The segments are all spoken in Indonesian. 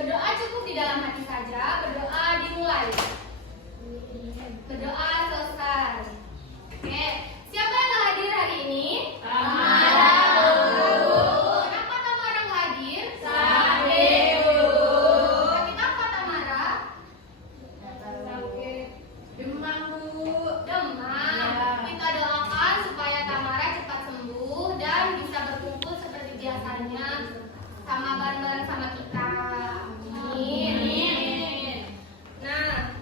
Berdoa cukup di dalam hati saja, berdoa dimulai. Berdoa selesai. Oke, siapa yang nggak hadir hari ini? Tamara. Kenapa Tamara nggak hadir? Sakit. Sakit apa Tamara? Sakit. Demam, Bu. Demam. Kita doakan supaya Tamara cepat sembuh dan bisa berkumpul seperti biasanya sama bareng-bareng sama kita. Amin. Nah,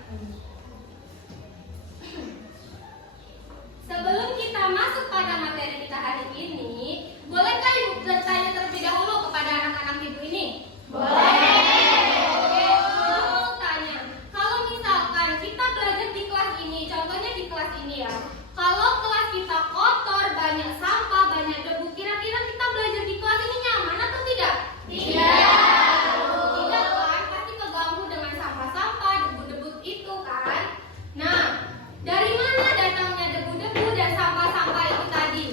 sebelum kita masuk pada materi kita hari ini, bolehkah Ibu bertanya terlebih dahulu kepada anak-anak Ibu ini? Boleh. Oke, Ibu mau tanya, kalau misalkan kita belajar di kelas ini, contohnya di kelas ini ya, kalau kelas kita kotor, banyak sampah, banyak debu, kira-kira kita belajar di kelas ini nyaman atau tidak? Tidak. Tidak kan? Pasti keganggu dengan sampah-sampah, debu-debu itu kan? Nah, dari mana datangnya debu-debu dan sampah-sampah itu tadi?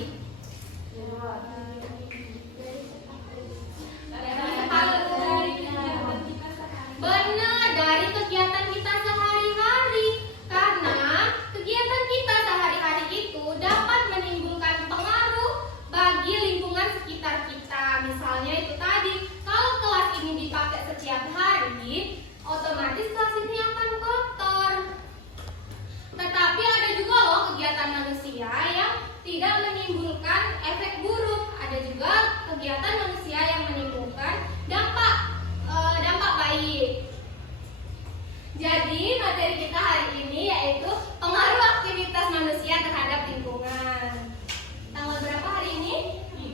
Benar, dari kegiatan kita sehari-hari. Karena kegiatan kita sehari-hari itu dapat menimbulkan pengaruh bagi lingkungan sekitar kita. Misalnya itu tadi, kalau kelas ini dipakai setiap hari, otomatis kelas ini akan kotor. Tetapi ada juga loh kegiatan manusia yang tidak menimbulkan efek buruk. Ada juga kegiatan manusia yang menimbulkan dampak baik. Jadi materi kita hari ini yaitu pengaruh aktivitas manusia terhadap lingkungan. Tanggal berapa hari ini?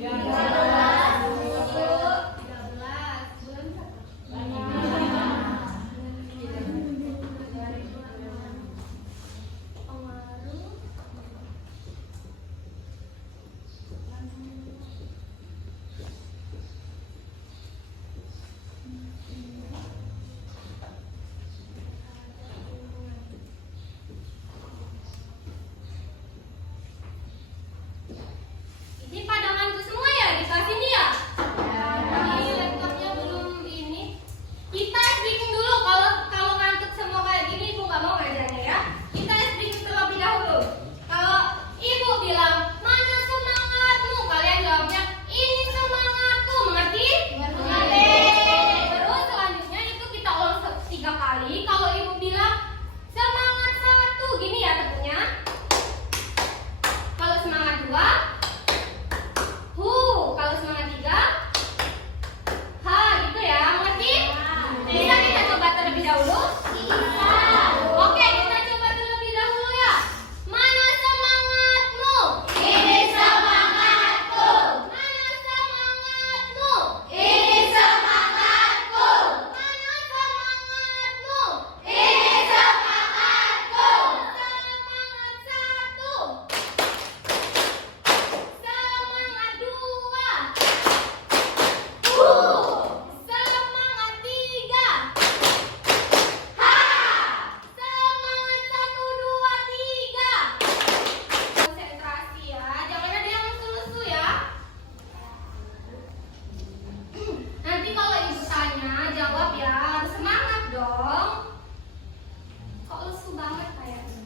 13. Ini pada ngantuk semua ya di kelas ini ya? Ini laptopnya belum ini. Kita speaking dulu, kalau ngantuk semua kayak gini Ibu nggak mau ngajarnya ya. Kita speaking terlebih dahulu. Kalau Ibu bilang mana semangatmu, kalian jawabnya ini semangatku, mengerti? Mengerti. Terus selanjutnya itu kita ulang 3 kali. Kalau Ibu bilang semangat 1, gini ya tentunya. Kalau semangat 2, kalau semangat 3, gitu ya, mengerti? Bisa kita coba terlebih dahulu? Bisa. Oke, kita coba terlebih dahulu ya. Mana semangatmu? Ini semangatku. Mana semangatmu? Ini semangatku. Mana semangatmu? Ini semangatku. Semangat 1. Semangat 2. Semangat 3. Semangat 1, 2, 3. Konsentrasi ya, jangan ada yang lesu-lesu ya. Nanti kalau Ibu tanya, jawab ya, harus semangat dong. Kok lesu banget kayaknya?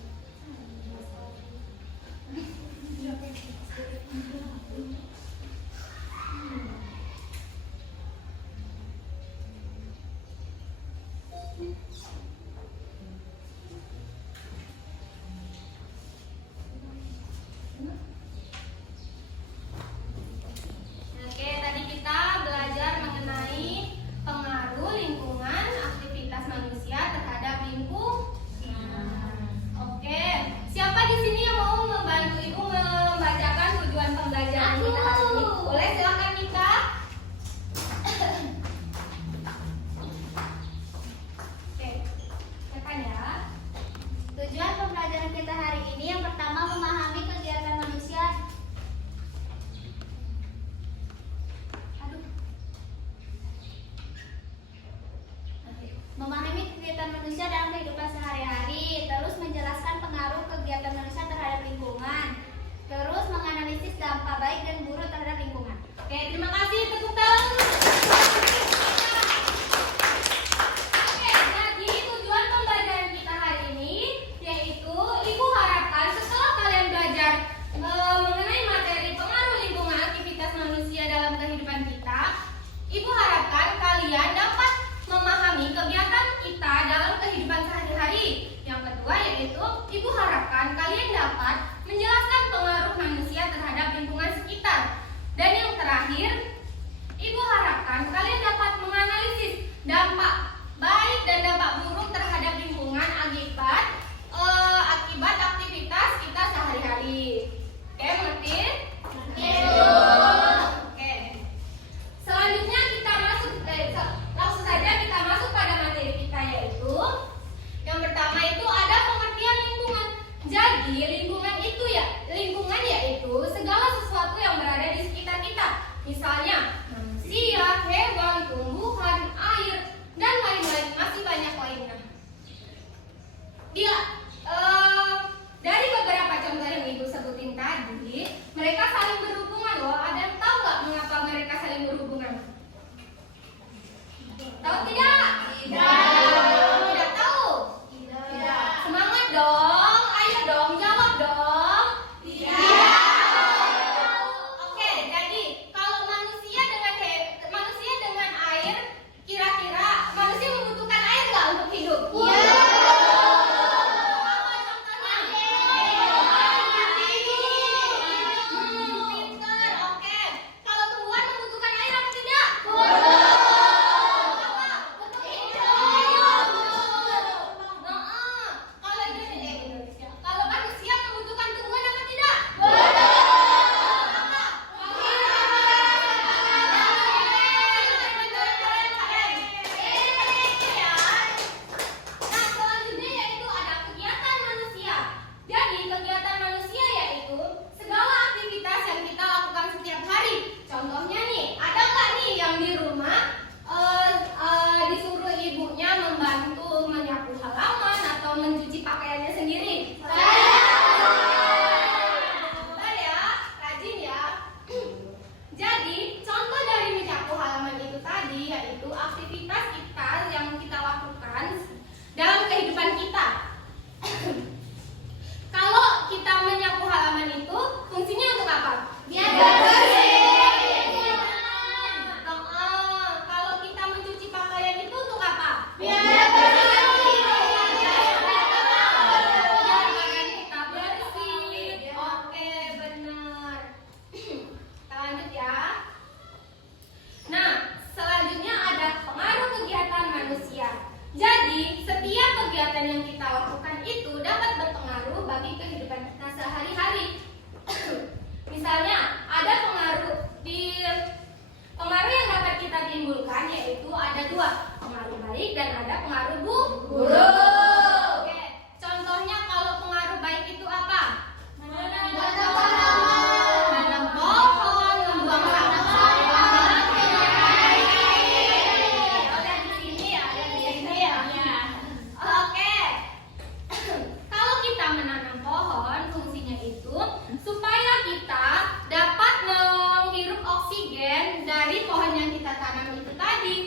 Oke, tadi kita belajar mengenai pengaruh lingkungan aktivitas manusia terhadap lingkungan. Oke, siapa di sini yang mau membantu Ibu membacakan tujuan pembelajaran kita hari ini? Boleh, silakan Mika. Oke, silakan ya. Tujuan pembelajaran kita hari ini yang pertama memahami kegiatan manusia. Memahami kegiatan manusia dalam kehidupan sehari-hari, terus menjelaskan pengaruh kegiatan manusia terhadap lingkungan, terus menganalisis dampak baik dan buruk terhadap lingkungan. Oke, terima kasih, tepuk tangan. dia dari beberapa contoh yang Ibu sebutin tadi, mereka saling berhubungan loh. Ada yang tahu nggak mengapa mereka saling berhubungan? Tahu tidak? Tidak tahu? Semangat dong, ayo dong, jawab dong. Oke, jadi kalau manusia dengan air, kira-kira manusia membutuhkan air nggak untuk hidup? Apa contohnya? Pinter, oke. Kalau tumbuhan membutuhkan air apa tidak? Kalau manusia membutuhkan tumbuhan apa tidak? Nah, selanjutnya yaitu ada kegiatan manusia. Jadi, kegiatan manusia yaitu segala aktivitas yang kita lakukan setiap hari. Contohnya nih, ada nggak nih yang di rumah disuruh ibunya membantu menyapu halaman atau mencuci pakaiannya sendiri? Bentar ya, rajin ya. Jadi, contoh dari menyapu halaman itu tadi yaitu aktivitas kita yang kita lakukan dalam kehidupan kita. Kalau kita menyapu halaman itu fungsinya untuk apa? Biar bersih. Kalau kita mencuci pakaian itu untuk apa? Biar bersih. Biar pakaian kita bersih. Oke, benar. Kita lanjut ya. Nah, selanjutnya ada pengaruh kegiatan manusia. Jadi, setiap kegiatan yang kita lakukan itu dapat berpengaruh bagi kehidupan kita sehari-hari. Misalnya, ada pengaruh yang dapat kita timbulkan yaitu ada dua, pengaruh baik dan ada pengaruh buruk. Oke, contohnya kalau pengaruh baik itu apa? Menanam pohon, membuang sampah. Lihat di sini ya, lihat di sini ya. Oke. Kalau kita menanam pohon, fungsinya itu supaya kita dapat menghirup oksigen dari pohon yang kita tanam itu tadi.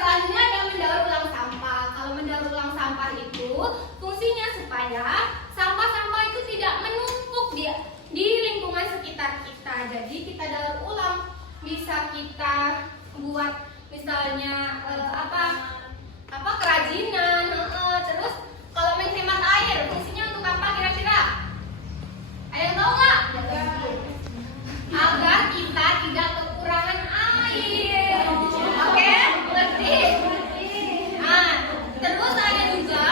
Selanjutnya ada mendaur ulang sampah. Kalau mendaur ulang sampah itu fungsinya supaya sampah-sampah itu tidak menumpuk di lingkungan sekitar kita. Jadi kita daur ulang, bisa kita buat misalnya kerajinan. Terus kalau menghemat air, fungsinya untuk apa kira-kira? Ada yang tahu nggak? Agar kita tidak kekurangan air. Oke, ngerti? Nah, terus ada juga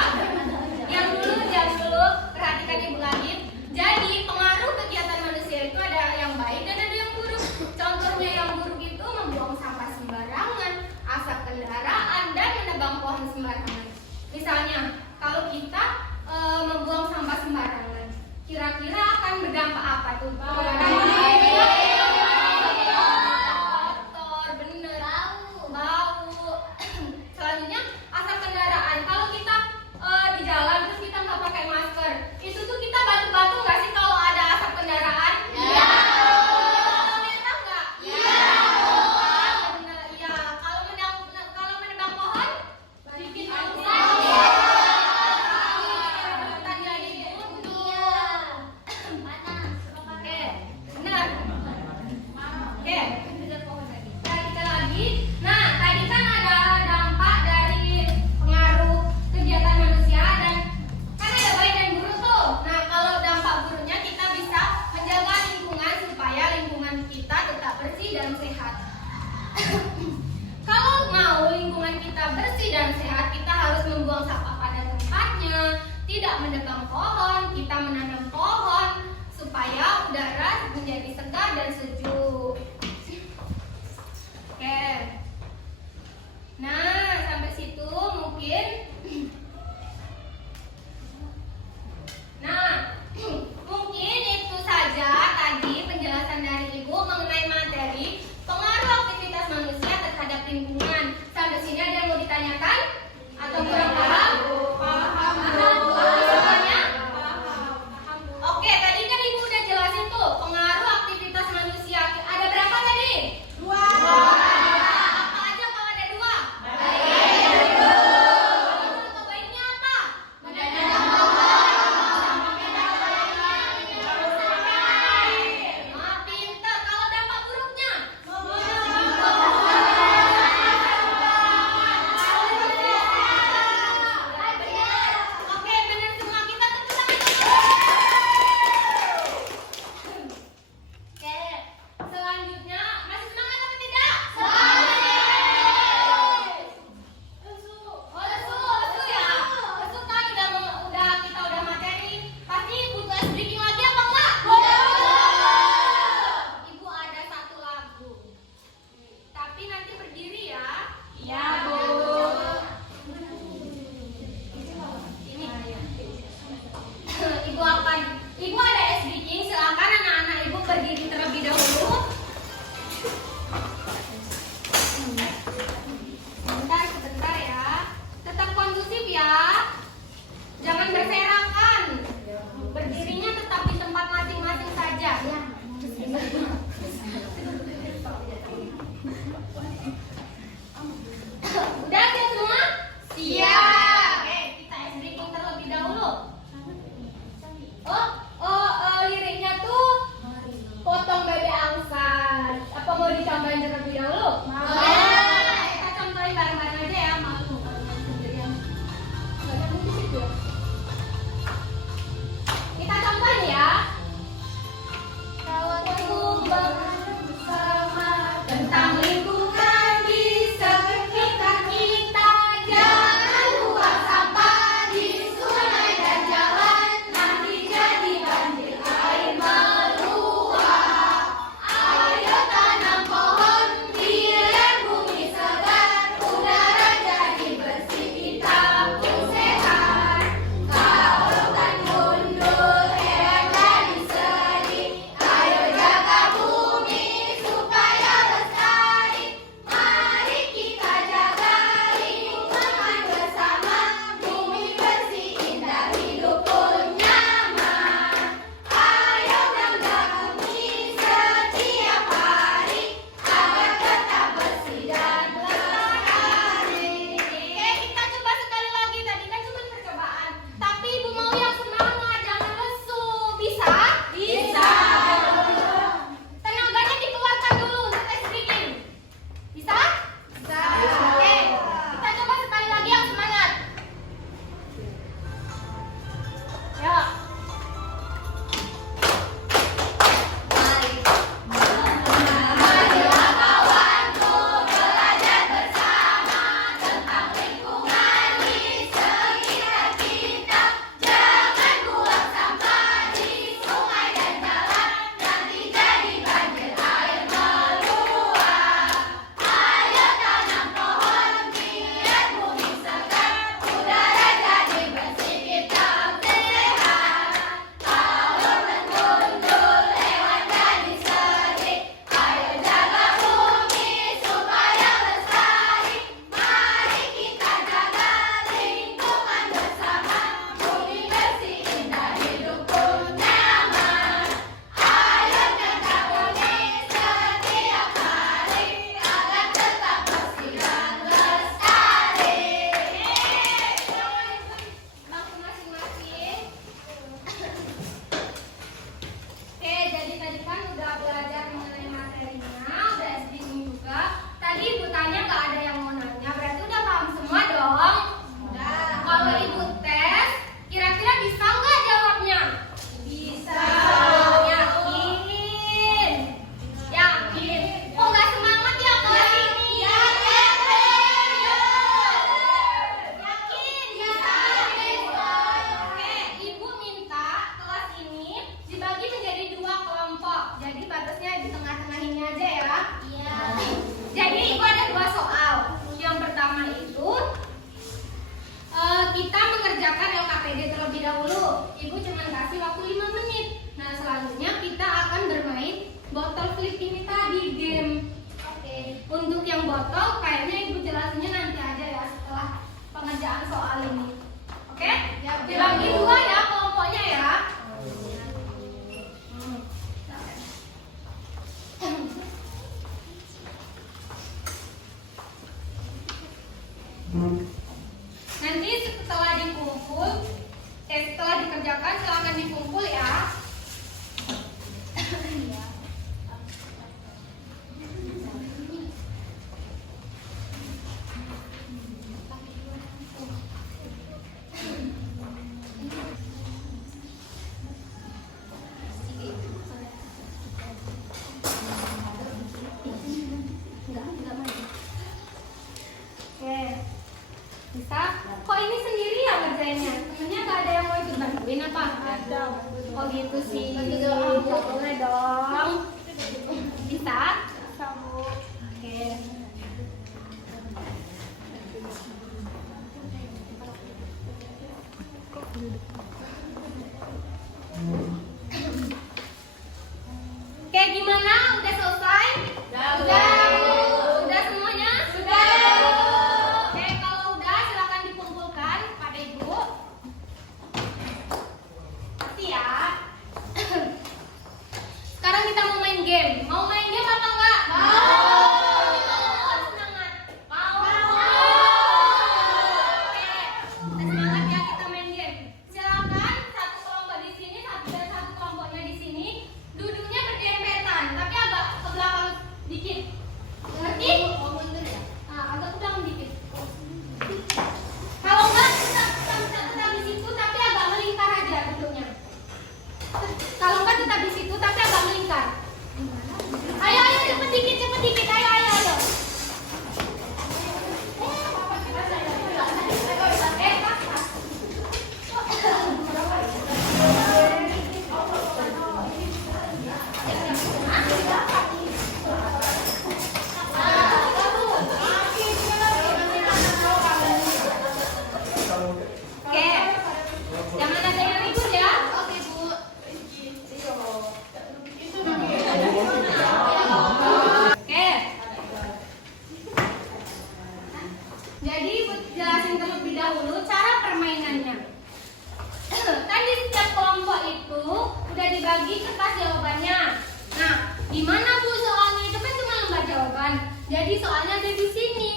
yang dulu perhatikan Ibu lagi. Jadi pengaruh kegiatan manusia itu ada yang baik dan ada yang buruk. Contohnya yang buruk itu membuang sampah sembarangan, asap kendaraan, dan menebang pohon sembarangan. Misalnya, kalau kita membuang sampah sembarangan, kira-kira akan berdampak apa tuh? Kotor, bener. Bau. Selanjutnya, asap kendaraan. Kalau kita di jalan terus kita nggak pakai masker, itu tuh kita batu-batu nggak sih kalau ada asap kendaraan? Iya. Pemerintah nggak? Iya. Bener, iya. Kalau menebang pohon, bikin bau. Hutan jadi buntu. Oke, benar. Oke, kita lagi. Nah, tadi kan ada dampak dari pengaruh kegiatan manusia dan kan ada baik dan buruk tuh. Nah, kalau dampak buruknya kita bisa menjaga lingkungan supaya lingkungan kita tetap bersih dan sehat. Kalau mau lingkungan kita bersih dan sehat, kita harus membuang sampah pada tempatnya, tidak menebang pohon, kita menanam pohon supaya udara menjadi segar dan sejuk. Oke. Nah, sampai situ mungkin. Nah, mungkin itu saja tadi penjelasan dari Ibu mengenai materi pengaruh aktivitas manusia terhadap lingkungan. Sampai sini ada yang mau ditanyakan? Mau dicontohin terlebih dahulu? Kita contohin bareng-bareng aja ya. Malu kalau main sendirian. Gak ada musik ya. Kita contohin ya. Berkumpul bersama tentang lingkungan di sekitar kita. Jangan buang sampah di sungai dan jalan, nanti jadi banjir air meluap. Ayo tanam pohon biar bumi segar, udara jadi bersih, kita pun sehat. Kalau kan gundul hewan jadi sedih, ayo jaga bumi supaya lestari. Mari kita jaga lingkungan bersama, bumi bersih indah hidup pun nyaman. Ayo jaga bumi setiap hari agar tetap bersih dan lestari. Oke, kita coba sekali lagi. Tadi kan cuma percobaan, tapi ibu mau yang semangat, jangan lesu. Bisa? Bisa. Tenaganya dikeluarkan dulu untuk tes speaking. Bisa? Bisa. Oke, kita coba sekali lagi yang semangat. Ya. Marilah kawanku belajar bersama tentang lingkungan di sekitar kita. Jangan buang sampah di sungai dan jalan, nanti jadi banjir air meluap. Ayo tanam pohon biar bumi segar, udara jadi bersih, kita sehat. Kalau tergundul hewan jadi sedih, ayo jaga bumi supaya lestari. Mari kita jaga lingkungan bersama, bumi bersih indah hidup pun nyaman. Ayo jaga bumi setiap hari agar tetap bersih dan lestari. Masing-masing. Oke, jadi tadi kan udah belajar mengenai materinya, udah speaking juga. Tadi ibu tanya nggak ada yang mau nanya, berarti udah paham semua dong? Udah. Kalau ibu tes, kira-kira bisa nggak jawabnya? Bisa. Yakin? Yakin? Kok nggak semangat ya kelas ini? Yakin? Yakin? Oke, ibu minta kelas ini dibagi menjadi 2 kelompok. Jadi batasnya di tengah-tengahinnya aja ya. Iya. Jadi ibu ada 2 soal. Yang pertama itu kita mengerjakan LKPD terlebih dahulu. Ibu cuma kasih waktu 5 menit. Nah, selanjutnya kita akan bermain botol flip ini tadi, game. Oke. Untuk yang botol kayaknya ibu jelasinnya nanti aja ya setelah pengerjaan soal ini. Oke? Dibagi 2 ya kelompoknya ya. Nanti setelah dikumpul, setelah dikerjakan silakan dikumpul ya. Oke, bisa? Kok ini sendiri ya ngerjainnya? Temennya gak ada yang mau ikut bantuin apa? Ada. Oh gitu sih. Boleh dong. Bisa? Oke. Oke, gimana? Udah selesai? Udah. Udah semuanya? Sudah. Oke, kalau udah silakan dikumpulkan pada ibu. Pasti ya. Sekarang kita mau main game. Mau main game apa enggak? Mau. Semangat. Mau. Oke. Udah semangat ya kita main game. Silakan satu kelompok di sini, satu dan satu kelompoknya di sini. Duduknya berdempetan, tapi agak Oke, jangan ada yang ribut ya. Oke, Bu. Oke. Jadi buat jelasin terlebih dahulu cara permainannya. Tadi setiap kelompok itu udah dibagi kertas jawabannya. Nah, di mana Bu soalnya itu kan cuma lembar jawaban. Jadi soalnya ada di sini.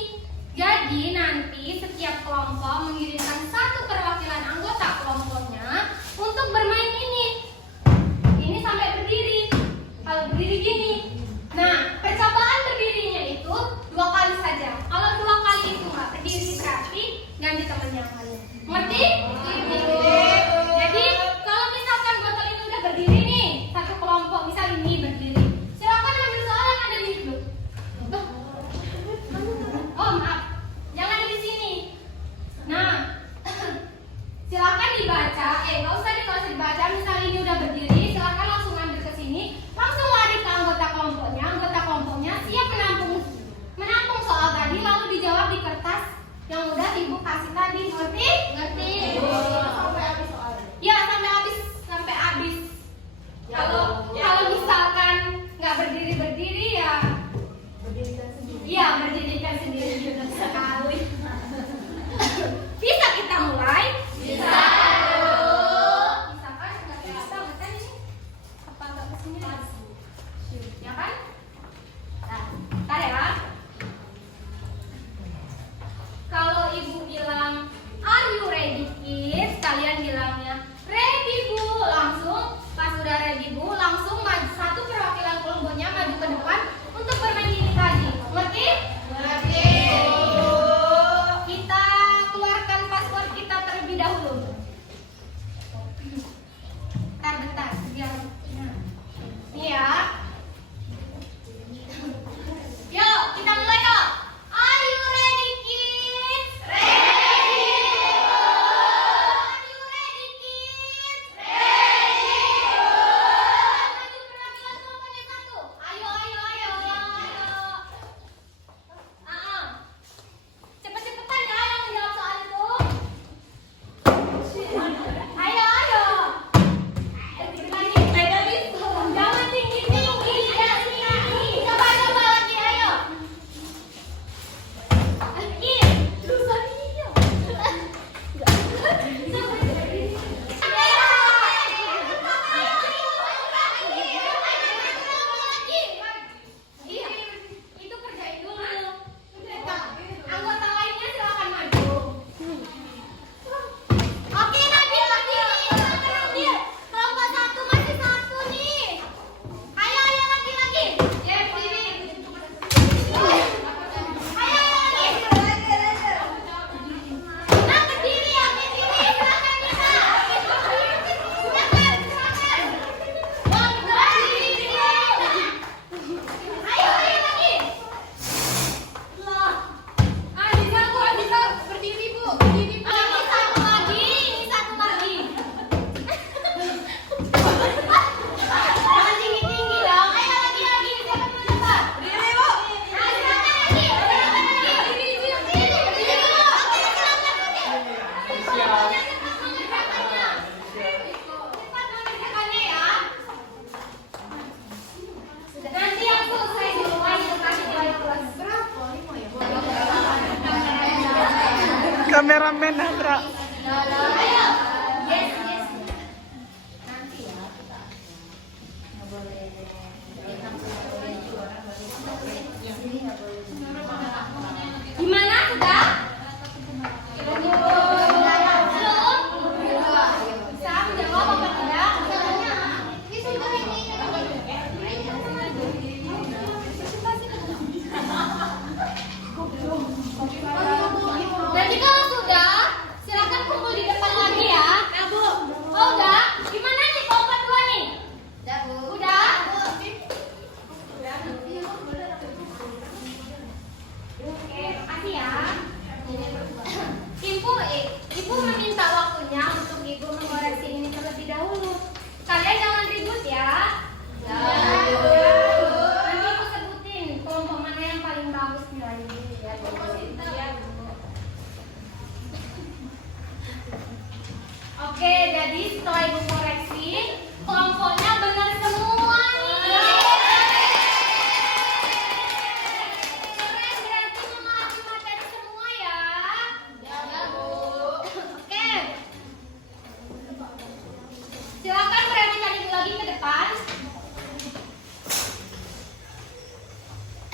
Jadi nanti setiap kelompok mengirimkan satu perwakilan anggota kelompoknya untuk bermain ini. Ini sampai berdiri. Kalau berdiri gini. Nah, percobaan berdirinya itu 2 kali saja. Kalau 2 kali itu nggak berdiri berarti ganti teman yang lain. Ngerti? Jadi kalau misalkan botol ini udah berdiri nih, satu kelompok misal ini berdiri, silakan ambil soal yang ada di situ. Oh maaf, yang ada di sini. Nah, silakan dibaca. Nggak usah dibaca. Misal ini udah berdiri, silakan langsung ambil ke sini, langsung lari ke anggota kelompoknya. Anggota kelompoknya siap menampung soal tadi, lalu dijawab di kertas yang udah ibu kasih tadi. Ngerti? Ngerti. Ya sampai habis. Kalau misalkan nggak berdiri ya. Iya, berdirikan sendiri juga sekali. Bisa kita mulai? Bisa. Misalkan nggak bisa banget kan ini? Apa nggak kesini lagi? Ya kan? Nah, ntar ya. Kalau ibu bilang, are you ready kids? Kalian bilangnya, ready Bu. Langsung, pas sudah ready Bu, langsung maju satu perwakilan kelompoknya maju ke depan untuk bermain ini tadi. Ngerti? Ngerti. Kita keluarkan password kita terlebih dahulu. Bentar, biar. Nah. Ini ya. Yuk, kita mulai yuk. Are you ready kids? Ready. Are you ready kids? Ready. Maju perwakilan kelompoknya satu. Ayo. Cepet-cepetan ya yang menjawab soal itu. Ayo. Jangan tinggi-tinggi. Coba lagi, ayo. Itu kerjain dulu. Anggota lainnya silakan maju. Oke, Nabil. Kelompok 1 masih 1 nih. Ayo lagi. Ya, berdiri. Ayo lagi. Nah, berdiri ya, berdiri. Silakan bisa. Silakan. Wah, berdiri. Ayo lagi. Bisa berdiri Bu. Ini satu lagi. Jangan tinggi-tinggi dong. Ayo lagi. Siapa mau depan? Berdiri Bu. Silakan lagi. Berdiri Bu. Oke, silakan. Cepat mengerjakannya ya. Nanti yang selesai duluan itu kasih nilai plus berapa? 5 ya? Kameramen Nabra. Ayo. Yes. Nanti ya. Gimana sudah? Belum? Bisa menjawab apa tidak? Nanti kalau sudah, silakan kumpul di depan lagi.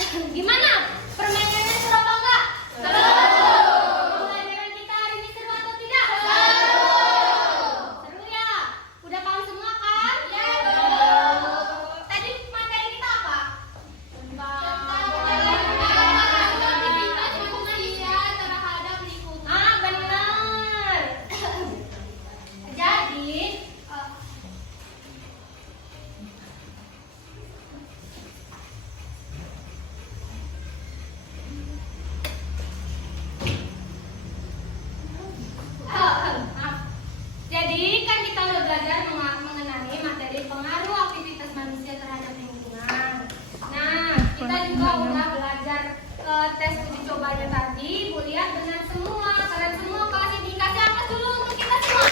Gimana? Permainannya seru apa enggak? Seru. Pembelajaran kita hari ini seru atau tidak? Seru. Seru ya? Udah paham semua kan? Iya. Tadi materi kita apa? Aktivitas manusia terhadap lingkungan. Ah, benar. Jadi, maaf. Jadi kan kita udah belajar mengenai materi pengaruh aktivitas manusia terhadap lingkungan. Nah, kita juga udah belajar tes uji cobanya tadi. Bu lihat benar semua. Kalian semua klasifikasi apa dulu untuk kita semua?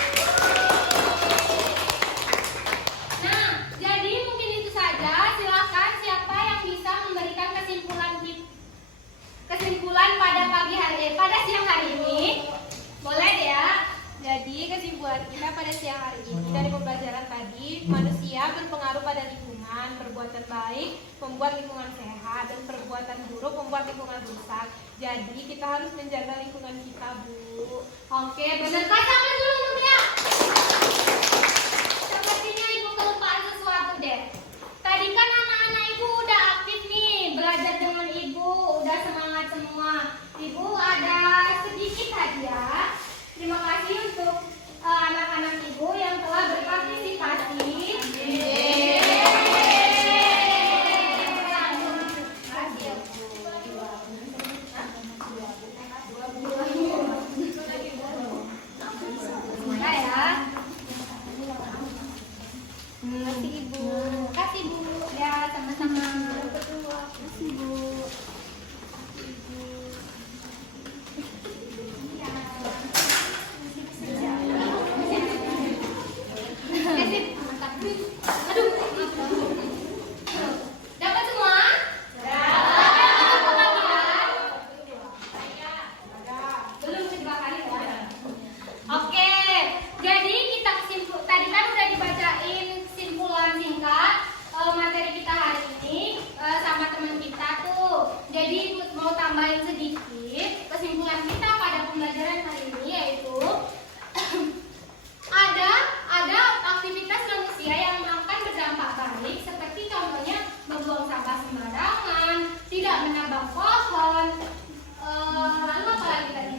Nah, jadi mungkin itu saja. Silakan siapa yang bisa memberikan kesimpulan pada pada siang hari ini. Boleh deh ya. Jadi kesimpulan kita pada siang hari ini dari pembelajaran tadi, manusia berpengaruh pada lingkungan, perbuatan baik membuat lingkungan sehat dan perbuatan buruk membuat lingkungan rusak. Jadi kita harus menjaga lingkungan kita, Bu. Oke, benarkah sama dulu Mulia? Sepertinya ibu kelupaan sesuatu deh. Tadi kan anak-anak ibu udah aktif nih, belajar dengan ibu, udah semangat semua. Ibu ada sedikit hadiah. Terima kasih untuk anak-anak ibu yang telah berpartisipasi. Semoga ya. Kasih ibu. Kasih bu. Ya sama-sama. Kasih bu. Aduh. Dapat semua? Dapat. Pembagian? Belum kedua kali ya? Oke. Jadi kita tadi kan udah dibacain kesimpulan singkat materi kita hari ini sama teman kita tuh. Jadi mau tambahin sedikit kesimpulan kita pada pembelajaran hari ini yaitu ada aktivitas manusia yang akan berdampak baik seperti contohnya membuang sampah sembarangan, tidak menambang pohon, lalu apa lagi tadi?